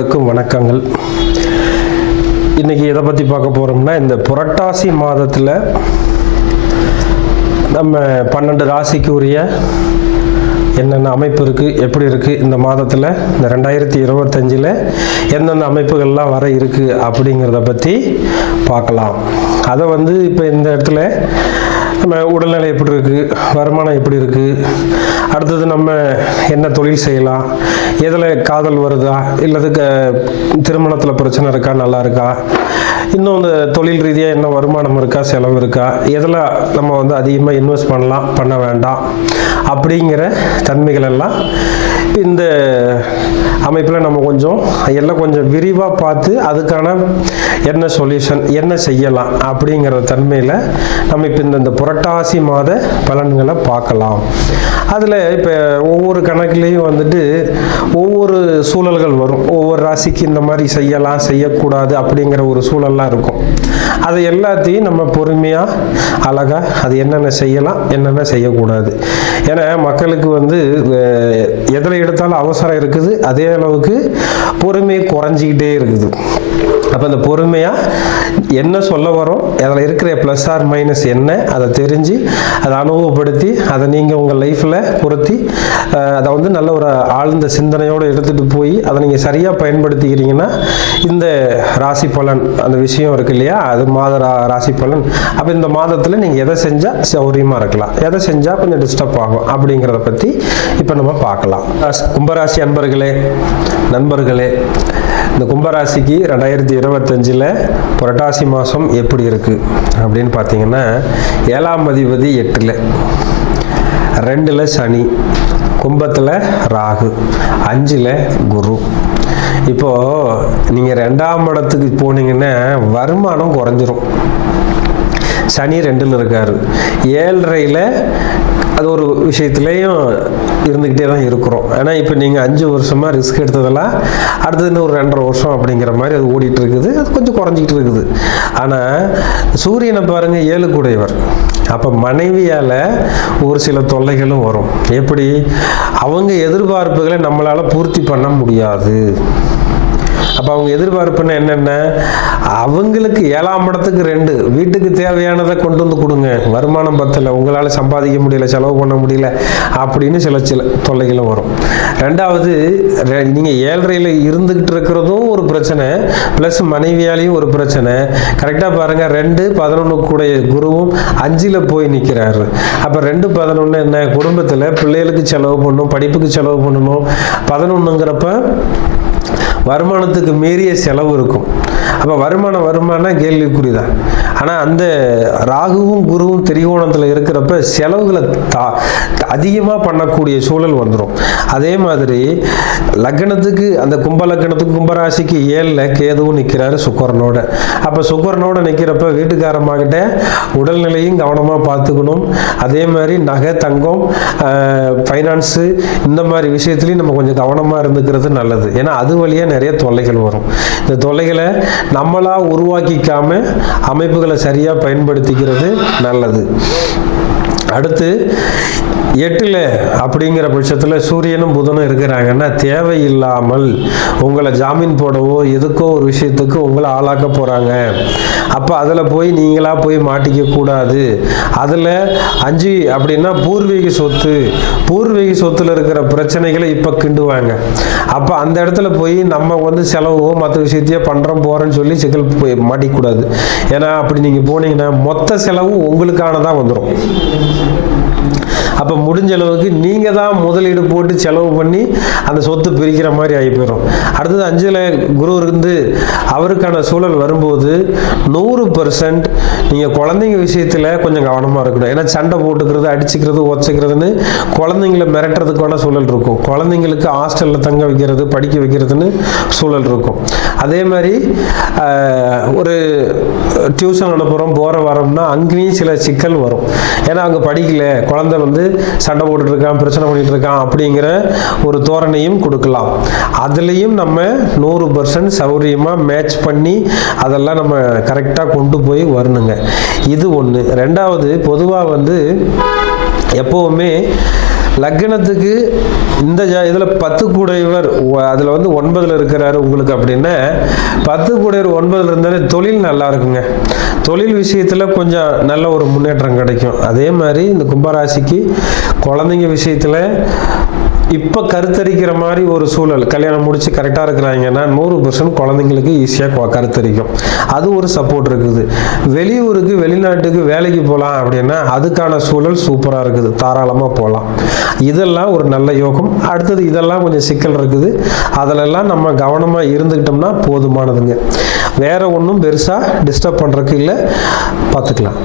அனைவருக்கும் வணக்கங்கள். இன்றைக்கி எதை பற்றி பார்க்க போகிறோம்னா, இந்த புரட்டாசி மாதத்தில் நம்ம 12 ராசிக்கு உரிய என்னென்ன அமைப்பு இருக்குது, எப்படி இருக்குது, இந்த மாதத்தில் இந்த 2025 எந்தெந்த அமைப்புகள்லாம் வர இருக்குது அப்படிங்கிறத பற்றி பார்க்கலாம். அதை இப்போ இந்த இடத்துல நம்ம உடல்நிலை எப்படி இருக்குது, வருமானம் எப்படி இருக்குது, அடுத்தது நம்ம என்ன தொழில் செய்யலாம், எதில் காதல் வருதா, இல்லது திருமணத்தில் பிரச்சனை இருக்கா, நல்லா இருக்கா, இன்னும் இந்த தொழில் ரீதியாக என்ன வருமானம் இருக்கா, செலவு இருக்கா, எதில் நம்ம அதிகமாக இன்வெஸ்ட் பண்ணலாம், பண்ண வேண்டாம் அப்படிங்கிற தன்மைகள் எல்லாம் இந்த அமைப்பில் நம்ம கொஞ்சம் விரிவாக பார்த்து அதுக்கான என்ன சொல்யூஷன், என்ன செய்யலாம் அப்படிங்கிற தன்மையில் நம்ம இப்போ இந்த புரட்டாசி மாத பலன்களை பார்க்கலாம். அதில் இப்போ ஒவ்வொரு கணக்குலேயும் ஒவ்வொரு சூழல்கள் வரும். ஒவ்வொரு ராசிக்கு இந்த மாதிரி செய்யலாம், செய்யக்கூடாது அப்படிங்கிற ஒரு சூழல்லாம் இருக்கும். அது எல்லாத்தையும் நம்ம பொறுமையாக அழகாக அது என்னென்ன செய்யலாம், என்னென்ன செய்யக்கூடாது. ஏன்னா மக்களுக்கு எதில் எடுத்தாலும் அவசரம் இருக்குது, அதே அளவுக்கு பொறுமை குறைஞ்சிக்கிட்டே இருக்குது. அப்போ அந்த பொறுமையாக என்ன சொல்ல வரோம், அதில் இருக்கிற ப்ளஸ் ஆர் மைனஸ் என்ன, அதை தெரிஞ்சு அதை அனுபவப்படுத்தி அதை நீங்கள் உங்கள் லைஃப்பில் பொருத்தி அதை நல்ல ஒரு ஆழ்ந்த சிந்தனையோடு எடுத்துகிட்டு போய் அதை நீங்கள் சரியாக பயன்படுத்திக்கிறீங்கன்னா இந்த ராசி பலன் அந்த விஷயம் இருக்கு இல்லையா, அது மாத ராசி பலன். அப்போ இந்த மாதத்தில் நீங்கள் எதை செஞ்சால் சௌரியமாக இருக்கலாம், எதை செஞ்சால் கொஞ்சம் டிஸ்டர்ப் ஆகும் அப்படிங்கிறத பற்றி இப்போ நம்ம பார்க்கலாம். கும்பராசி நண்பர்களே, இந்த கும்பராசிக்கு 2025 புரட்டாசி மாதம் எப்படி இருக்குது அப்படின்னு பார்த்தீங்கன்னா, 7ஆம் அதிபதி 8ல், 2ல் சனி, கும்பத்தில் ராகு, 5ல் குரு. இப்போது நீங்கள் 2ஆம் இடத்துக்கு போனீங்கன்னா வருமானம் குறைஞ்சிரும். சனி 2ல் இருக்கார், 7.5ல் அது ஒரு விஷயத்துலேயும் இருந்துக்கிட்டே தான் இருக்கிறோம். ஏன்னா இப்போ நீங்கள் 5 வருஷமாக ரிஸ்க் எடுத்ததெல்லாம் அடுத்தது இன்னும் ஒரு 2.5 வருஷம் அப்படிங்கிற மாதிரி அது ஓடிட்டு இருக்குது. அது கொஞ்சம் குறைஞ்சிக்கிட்டு இருக்குது. ஆனால் சூரியனை பாருங்கள், 7 கூடையவர். அப்போ மனைவியால் ஒரு சில தொல்லைகளும் வரும். எப்படி, அவங்க எதிர்பார்ப்புகளை நம்மளால் பூர்த்தி பண்ண முடியாது. அப்போ அவங்க எதிர்பார்ப்புன்னா என்னென்ன, அவங்களுக்கு 7ஆம் இடத்துக்கு 2 வீட்டுக்கு தேவையானதை கொண்டு கொடுங்க, வருமானம் பத்தலை, உங்களால் சம்பாதிக்க முடியல, செலவு பண்ண முடியல அப்படின்னு சில தொல்லைகளும் வரும். 2வது, நீங்கள் 7.5ல் இருந்துக்கிட்டு இருக்கிறதும் ஒரு பிரச்சனை, ப்ளஸ் மனைவியாலையும் ஒரு பிரச்சனை. கரெக்டாக பாருங்கள், 2-11 கூட குருவும் 5ல் போய் நிற்கிறாரு. அப்போ 2-11 என்ன, குடும்பத்தில் பிள்ளைகளுக்கு செலவு பண்ணணும், படிப்புக்கு செலவு பண்ணணும். 11ங்கிறப்ப வருமானத்துக்கு மீறிய செலவு இருக்கும். அப்போ வருமானம் கேள்விக்குறி தான். ஆனால் அந்த ராகுவும் குருவும் திரிகோணத்தில் இருக்கிறப்ப செலவுகளை அதிகமாக பண்ணக்கூடிய சூழல் வந்துடும். அதே மாதிரி லக்னத்துக்கு, அந்த கும்ப லக்னத்துக்கு கும்பராசிக்கு 7ல் கேதுவும் நிற்கிறாரு சுக்கரனோட. அப்போ சுக்கரனோட நிற்கிறப்ப வீட்டுக்காரமாகிட்ட உடல்நிலையும் கவனமாக பார்த்துக்கணும். அதே மாதிரி நகை, தங்கம், ஃபைனான்ஸு, இந்த மாதிரி விஷயத்துலையும் நம்ம கொஞ்சம் கவனமாக இருந்துக்கிறது நல்லது. ஏன்னா அது வழியாக நிறைய தொல்லைகள் வரும். இந்த தொல்லைகளை நம்மளா உருவாக்கிக்காம அமைப்புகளை சரியாக பயன்படுத்திக்கிறது நல்லது. அடுத்து 8ல் அப்படிங்கிற பட்சத்தில் சூரியனும் புதனும் இருக்கிறாங்கன்னா தேவையில்லாமல் உங்களை ஜாமீன் போடவோ எதுக்கோ ஒரு விஷயத்துக்கு உங்களை ஆளாக்க போகிறாங்க. அப்போ அதில் நீங்களாக போய் மாட்டிக்க கூடாது. அதில் 5 அப்படின்னா பூர்வீக சொத்தில் இருக்கிற பிரச்சனைகளை இப்போ கிண்டுவாங்க. அப்போ அந்த இடத்துல நம்ம செலவோ மற்ற விஷயத்தையே பண்ணுறோம் போகிறேன்னு சொல்லி சிக்கல் போய் மாட்டிக்கூடாது. ஏன்னா அப்படி நீங்கள் போனீங்கன்னா மொத்த செலவும் உங்களுக்கானதான் வந்துடும். அப்போ முடிஞ்ச அளவுக்கு நீங்கள் தான் முதலீடு போட்டு செலவு பண்ணி அந்த சொத்து பிரிக்கிற மாதிரி ஆகி போயிடும். அடுத்தது 5ல் குரு இருந்து அவருக்கான சூழல் வரும்போது 100% நீங்கள் குழந்தைங்க விஷயத்தில் கொஞ்சம் கவனமாக இருக்கணும். ஏன்னா சண்டை போட்டுக்கிறது, அடிச்சுக்கிறது, ஒச்சைக்கிறதுன்னு குழந்தைங்களை மிரட்டுறதுக்கான சூழல் இருக்கும். குழந்தைங்களுக்கு ஹாஸ்டலில் தங்க வைக்கிறது, படிக்க வைக்கிறதுன்னு சூழல் இருக்கும். அதே மாதிரி ஒரு டியூஷன் அனுப்புகிறோம், போகிற வரோம்னா அங்கேயும் சில சிக்கல் வரும். ஏன்னா அங்கே படிக்கல, குழந்தை சண்டை போட்டுட்டு இருக்கான், பிரச்சனை பண்ணிட்டு இருக்கான் அப்படிங்கிற ஒரு தோரணையும் கொடுக்கலாம். அதுலேயும் நம்ம 100% சௌரியமாக மேட்ச் பண்ணி அதெல்லாம் நம்ம கரெக்டாக கொண்டு போய் வரணுங்க. இது ஒன்று. 2வது, பொதுவாக எப்போவுமே லக்னத்துக்கு இந்த இதில் 10 கூடையவர் அதில் வந்து 9ல் இருக்கிறாரு உங்களுக்கு அப்படின்னா 10 கூடையவர் 9ல் இருந்தாலே தொழில் நல்லா இருக்குங்க. தொழில் விஷயத்தில் கொஞ்சம் நல்ல ஒரு முன்னேற்றம் கிடைக்கும். அதே மாதிரி இந்த கும்பராசிக்கு குழந்தைங்க விஷயத்தில் இப்போ கருத்தரிக்கிற மாதிரி ஒரு சூழல், கல்யாணம் முடிச்சு கரெக்டாக இருக்கிறாங்கன்னா 100% குழந்தைங்களுக்கு ஈஸியாக கருத்தரிக்கும். அது ஒரு சப்போர்ட் இருக்குது. வெளியூருக்கு வெளிநாட்டுக்கு வேலைக்கு போகலாம் அப்படின்னா அதுக்கான சூழல் சூப்பராக இருக்குது, தாராளமாக போகலாம். இதெல்லாம் ஒரு நல்ல யோகம். அடுத்தது இதெல்லாம் கொஞ்சம் சிக்கல் இருக்குது, அதிலெல்லாம் நம்ம கவனமாக இருந்துக்கிட்டோம்னா போதுமானதுங்க. வேற ஒன்றும் பெருசாக டிஸ்டர்ப் பண்ணுறதுக்கு இல்லை, பார்த்துக்கலாம்.